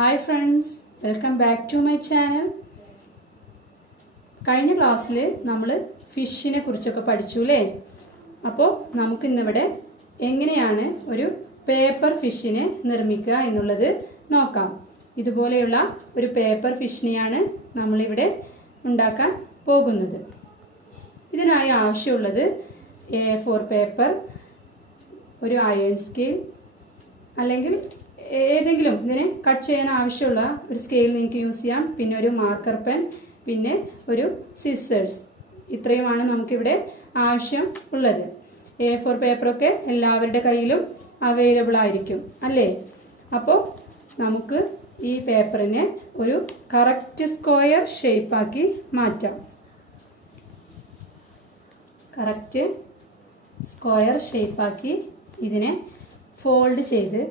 Hi friends, welcome back to my channel. കഴിഞ്ഞ ക്ലാസ്സിൽ നമ്മൾ ഫിഷിനെ കുറിച്ചൊക്കെ പഠിച്ചു അല്ലേ? അപ്പോൾ നമുക്കിന്നിവിടെ എങ്ങനെയാണ് ഒരു പേപ്പർ ഫിഷിനെ നിർമ്മിക്കുക എന്നുള്ളത് നോക്കാം. ഇതുപോലെയുള്ള ഒരു പേപ്പർ ഫിഷിനെയാണ് നമ്മളിവിടെ ഉണ്ടാക്കാൻ പോകുന്നത്. ഇതിനായി ആവശ്യമുള്ളത് A4 പേപ്പർ, ഒരു അയൺ സ്കെയിൽ അല്ലെങ്കിൽ ഏതെങ്കിലും ഇതിനെ കട്ട് ചെയ്യാൻ ആവശ്യമുള്ള ഒരു സ്കെയിൽ നിങ്ങൾക്ക് യൂസ് ചെയ്യാം. പിന്നെ ഒരു മാർക്കർ പെൻ, പിന്നെ ഒരു സിസേഴ്സ്. ഇത്രയുമാണ് നമുക്കിവിടെ ആവശ്യം ഉള്ളത്. A4 പേപ്പറൊക്കെ എല്ലാവരുടെ കയ്യിലും അവൈലബിൾ ആയിരിക്കും അല്ലേ? അപ്പോൾ നമുക്ക് ഈ പേപ്പറിനെ ഒരു കറക്റ്റ് സ്ക്വയർ ഷേപ്പാക്കി മാറ്റാം. കറക്റ്റ് സ്ക്വയർ ഷേപ്പാക്കി ഇതിനെ ഫോൾഡ് ചെയ്ത്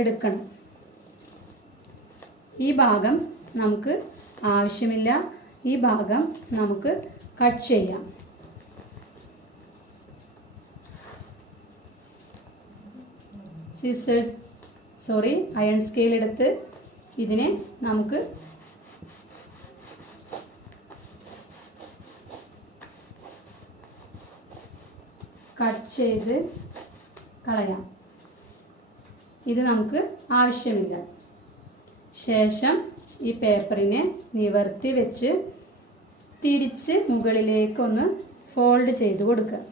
എടുക്കണം. ഈ ഭാഗം നമുക്ക് ആവശ്യമില്ല, ഈ ഭാഗം നമുക്ക് കട്ട് ചെയ്യാം. അയൺ സ്കെയിൽ എടുത്ത് ഇതിനെ നമുക്ക് കട്ട് ചെയ്ത് കളയാം. ഇത് നമുക്ക് ആവശ്യമില്ല. ശേഷം ഈ പേപ്പറിനെ നിവർത്തി വെച്ച് തിരിച്ച് മുകളിലേക്കൊന്ന് ഫോൾഡ് ചെയ്ത് കൊടുക്കുക.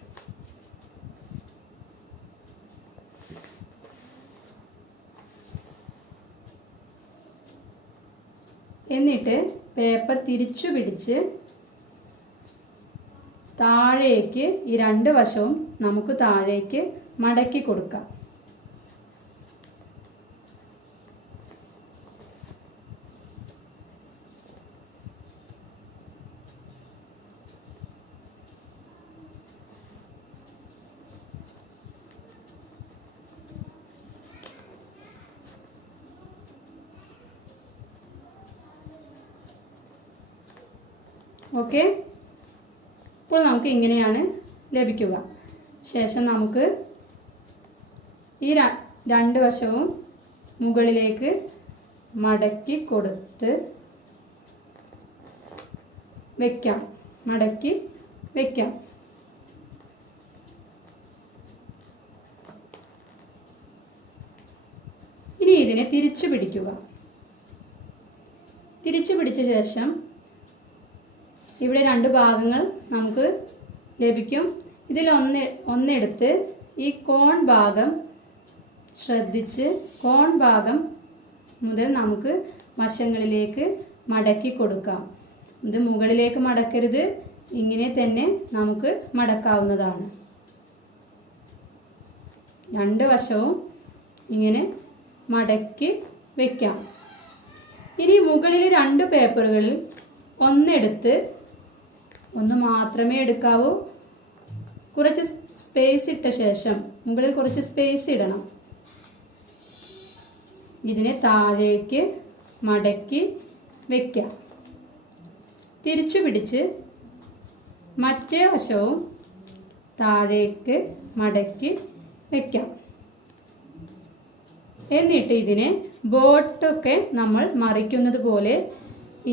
എന്നിട്ട് പേപ്പർ തിരിച്ചു പിടിച്ച് താഴേക്ക് ഈ രണ്ട് വശവും നമുക്ക് താഴേക്ക് മടക്കി കൊടുക്കാം. ഓക്കെ, ഇപ്പോൾ നമുക്ക് ഇങ്ങനെയാണ് ലഭിക്കുക. ശേഷം നമുക്ക് ഈ രണ്ട് വശവും മുകളിലേക്ക് മടക്കി കൊടുത്ത് വെക്കാം. മടക്കി വെക്കാം. ഇനി ഇതിനെ തിരിച്ചു പിടിക്കുക. തിരിച്ചു പിടിച്ച ശേഷം ഇവിടെ രണ്ട് ഭാഗങ്ങൾ നമുക്ക് ലഭിക്കും. ഇതിൽ ഒന്നെടുത്ത് ഈ കോൺ ഭാഗം ശ്രദ്ധിച്ച് കോൺ ഭാഗം മുതൽ നമുക്ക് വശങ്ങളിലേക്ക് മടക്കി കൊടുക്കാം. ഇത് മുകളിലേക്ക് മടക്കരുത്, ഇങ്ങനെ തന്നെ നമുക്ക് മടക്കാവുന്നതാണ്. രണ്ട് വശവും ഇങ്ങനെ മടക്കി വെക്കാം. ഇനി മുകളിൽ രണ്ട് പേപ്പറുകളിൽ ഒന്നെടുത്ത് ഒന്ന് മാത്രമേ എടുക്കാവൂ. കുറച്ച് സ്പേസ് ഇട്ട ശേഷം മുകളിൽ കുറച്ച് സ്പേസ് ഇടണം. ഇതിനെ താഴേക്ക് മടക്കി വെക്കാം. തിരിച്ചു പിടിച്ച് മറ്റേ വശവും താഴേക്ക് മടക്കി വെക്കാം. എന്നിട്ട് ഇതിനെ ബോട്ടൊക്കെ നമ്മൾ മറിക്കുന്നത് പോലെ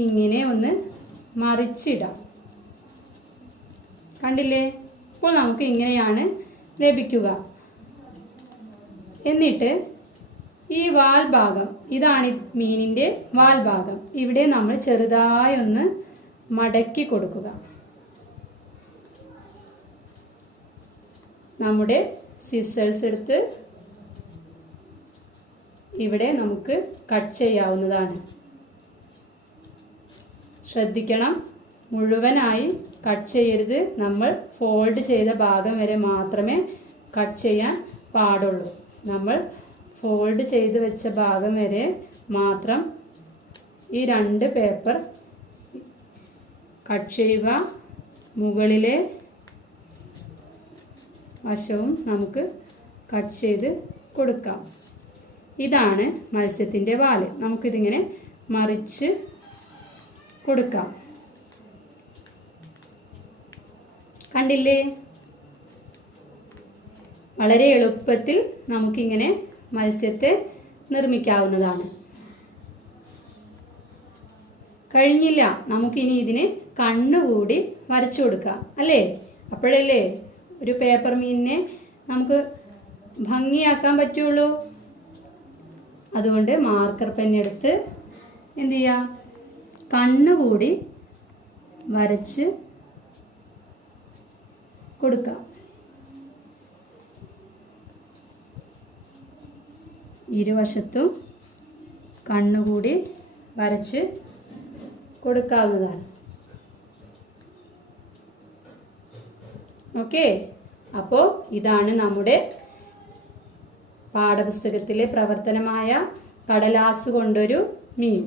ഇങ്ങനെ ഒന്ന് മറിച്ചിടാം. കണ്ടില്ലേ? ഇപ്പോൾ നമുക്ക് ഇങ്ങനെയാണ് ലഭിക്കുക. എന്നിട്ട് ഈ വാൽ ഭാഗം, ഇതാണ് മീനിൻ്റെ വാൽ ഭാഗം, ഇവിടെ നമ്മൾ ചെറുതായി ഒന്ന് മടക്കി കൊടുക്കുക. നമ്മുടെ സിസേഴ്സ് എടുത്ത് ഇവിടെ നമുക്ക് കട്ട് ചെയ്യാവുന്നതാണ്. ശ്രദ്ധിക്കണം, മുഴുവനായി കട്ട് ചെയ്യരുത്. നമ്മൾ ഫോൾഡ് ചെയ്ത ഭാഗം വരെ മാത്രമേ കട്ട് ചെയ്യാൻ പാടുള്ളൂ. നമ്മൾ ഫോൾഡ് ചെയ്ത് വെച്ച ഭാഗം വരെ മാത്രം ഈ രണ്ട് പേപ്പർ കട്ട് ചെയ്യുക. മുകളിലെ വശവും നമുക്ക് കട്ട് ചെയ്ത് കൊടുക്കാം. ഇതാണ് മത്സ്യത്തിൻ്റെ വാല്. നമുക്കിതിങ്ങനെ മറിച്ച് കൊടുക്കാം. കണ്ടില്ലേ? വളരെ എളുപ്പത്തിൽ നമുക്കിങ്ങനെ മത്സ്യത്തെ നിർമ്മിക്കാവുന്നതാണ്. കഴിഞ്ഞില്ല, നമുക്കിനി ഇതിന് കണ്ണുകൂടി വരച്ചു കൊടുക്കാം അല്ലേ? അപ്പോഴല്ലേ ഒരു പേപ്പർ മീനിനെ നമുക്ക് ഭംഗിയാക്കാൻ പറ്റുള്ളൂ. അതുകൊണ്ട് മാർക്കർ പെന്നെടുത്ത് എന്ത് ചെയ്യാം, കണ്ണുകൂടി വരച്ച് കൊടുക്കാം. ഇരുവശത്തും കണ്ണുകൂടി വരച്ച് കൊടുക്കാവുന്നതാണ്. ഓക്കെ, അപ്പോൾ ഇതാണ് നമ്മുടെ പാഠപുസ്തകത്തിലെ പ്രവർത്തനമായ കടലാസ് കൊണ്ടൊരു മീൻ,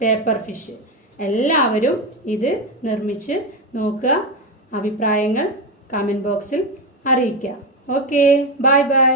പേപ്പർ ഫിഷ്. എല്ലാവരും ഇത് നിർമ്മിച്ച് നോക്കുക. അഭിപ്രായങ്ങൾ കമൻറ്റ് ബോക്സിൽ അറിയിക്കുക. Okay, bye bye.